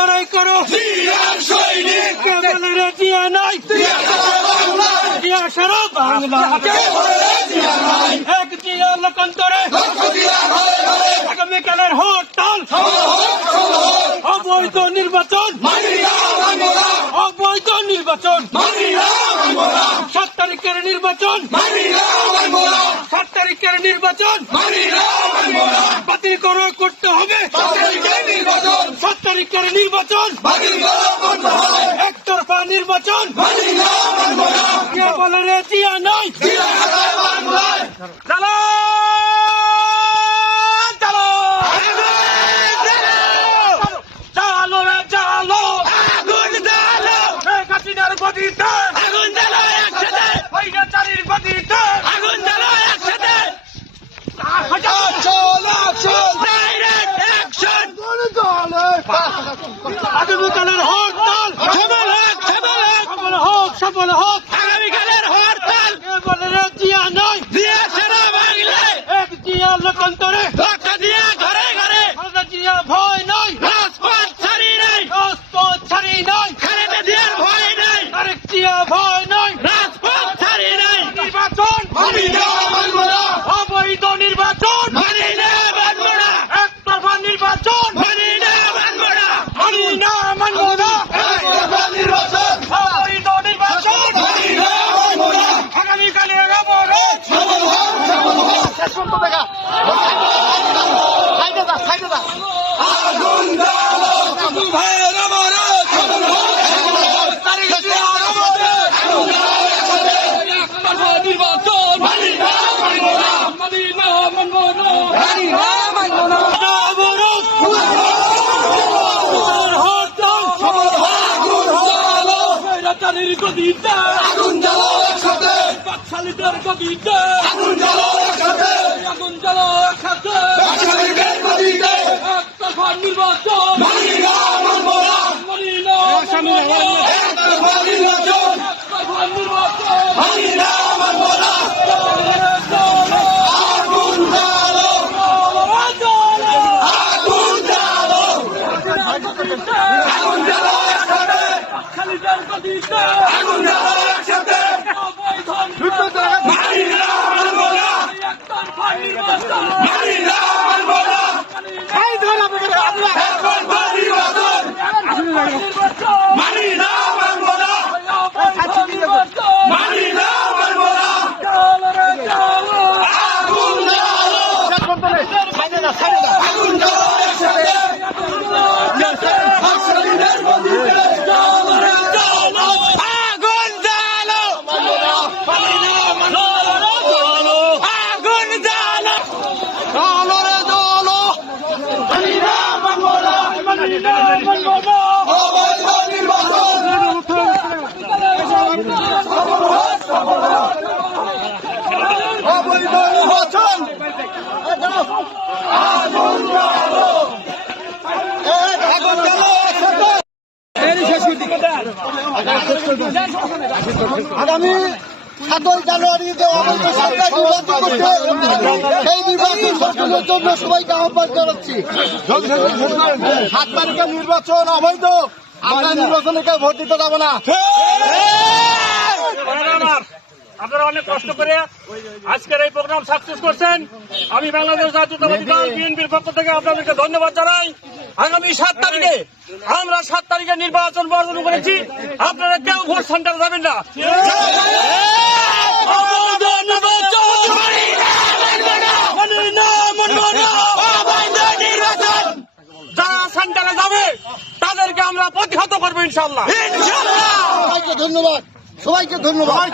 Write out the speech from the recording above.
লড়াই করো কে বলে রে জিয়া নাই জিয়া সারা বাংলা এক জিয়া লোকান্তরে আগামীকালের হরতাল অবৈধ নির্বাচন অবৈধ নির্বাচন 7 তারিখের নির্বাচন 7 তারিখের নির্বাচন বাতিল করতে হবে 7 তারিখের নির্বাচন একতরফা নির্বাচন কে বলে রে জিয়া নাই চালো চালো চালো রে চালো আগুন জ্বালো কাশিনার গদিতে আগুন জ্বালো একসাথে ওইটা চারির গদিতে আগুন জ্বালো একসাথে আগামীকালের হরতাল সফল হোক আগামীকালের হরতাল বলে রে জিয়া নয় জিয়া সারা বাংলায় এক জিয়া লোকান্তরে ধাক্কা দিয়া ঘরে ঘরে জিয়া ভয় নয় রাজপথ ছাড়ি নাই খালেদা জিয়ার ভয় নাই আরেক জিয়া ভয় নয় রাজপথ ছাড়ি নাই নির্বাচন অবৈধ নির্বাচন একতরফা নির্বাচন অবৈধ নির্বাচন আগামীকালের অবরোধ গদিতে আগুন জ্বালো একসাথে বাকশালীদের গদিতে আগুন জ্বালো একসাথে আগুন জ্বালো একসাথে বাকশালীদের গদিতে একতরফা নির্বাচন মানি না মানবো না একতরফা নির্বাচন মানি না মানবো না আগুন জ্বালো আগুন জ্বালো আগুন জ্বালো একসাথে বাকশালীদের গদিতে আগুন জ্বালো একসাথে মানি না মানবো না একতরফা নির্বাচন মানি না মানবো না একতরফা নির্বাচন মানি না মানবো না মানি না মানবো না আগুন জ্বালো আগুন জ্বালো একসাথে বাকশালীদের গদিতে আগামী 7 জানুয়ারি অবৈধ সরকার নির্বাচন করতে সেই নির্বাচন সম্পূর্ণের জন্য সবাইকে আহ্বান জানাচ্ছি। 7 তারিখের নির্বাচন অবৈধ, আমরা নির্বাচনে কেউ ভোট দিতে যাবো না। আপনারা অনেক কষ্ট করে আজকের এই প্রোগ্রাম সাকসেস করছেন। আমি বাংলাদেশ জাতীয়তাবাদী দল বিএনপির পক্ষ থেকে আপনাদেরকে ধন্যবাদ জানাই। আগামী 7 তারিখে আমরা 7 তারিখে নির্বাচন বর্জন করেছি। আপনারা কেউ ভোট সেন্টারে যাবেন না। যারা সেন্টারে যাবে তাদেরকে আমরা প্রতিহত করবো ইনশাল্লাহ। সবাইকে ধন্যবাদ।